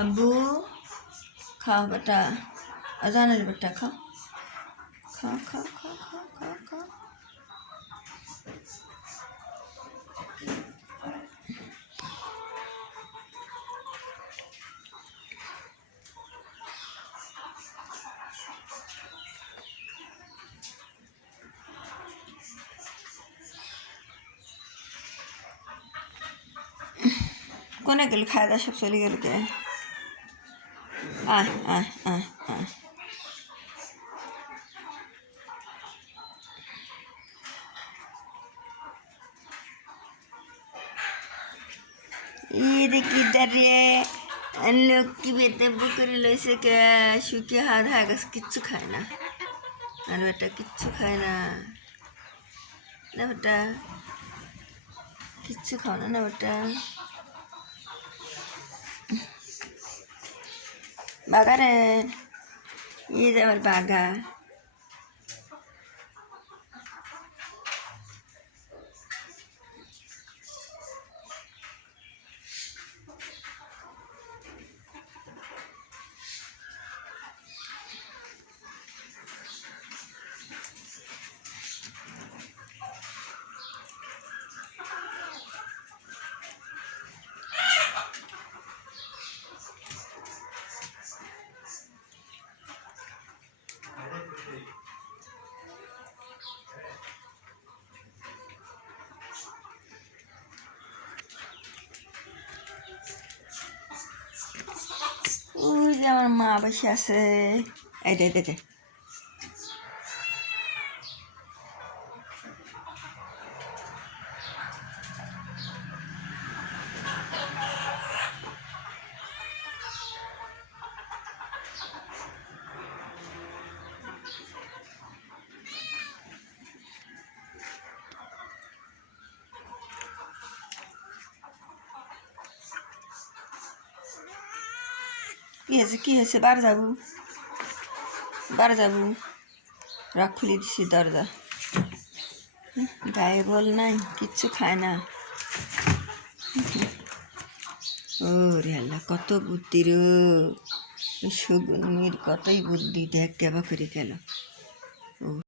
अब्बू खाओ बेटा, अजान है बेटा, खाओ खाओ खाओ खाओ खाओ खाओ खाओ। कोने गल खायदा सब चली गल के आय आय आय आय ये देखी दरे लोग की बेटे बुकरी लैसे के शुकी हाथ हागस किच्छु खाए ना अरे बेटा किच्छु खाए ना बेटा किच्छु खाओ ना बेटा बागा रे ये जबर बागा ওই যে আমার মা বসে আছে এই দে দে কি হয়েছে বার যাবো রাখ খুলে দিছি দরজা গায়ে বল নাই কিচ্ছু খায় না ও রে আল্লাহ কত বুদ্ধি রে সুগুনির কতই বুদ্ধি দেখ কেবা করে গেল ও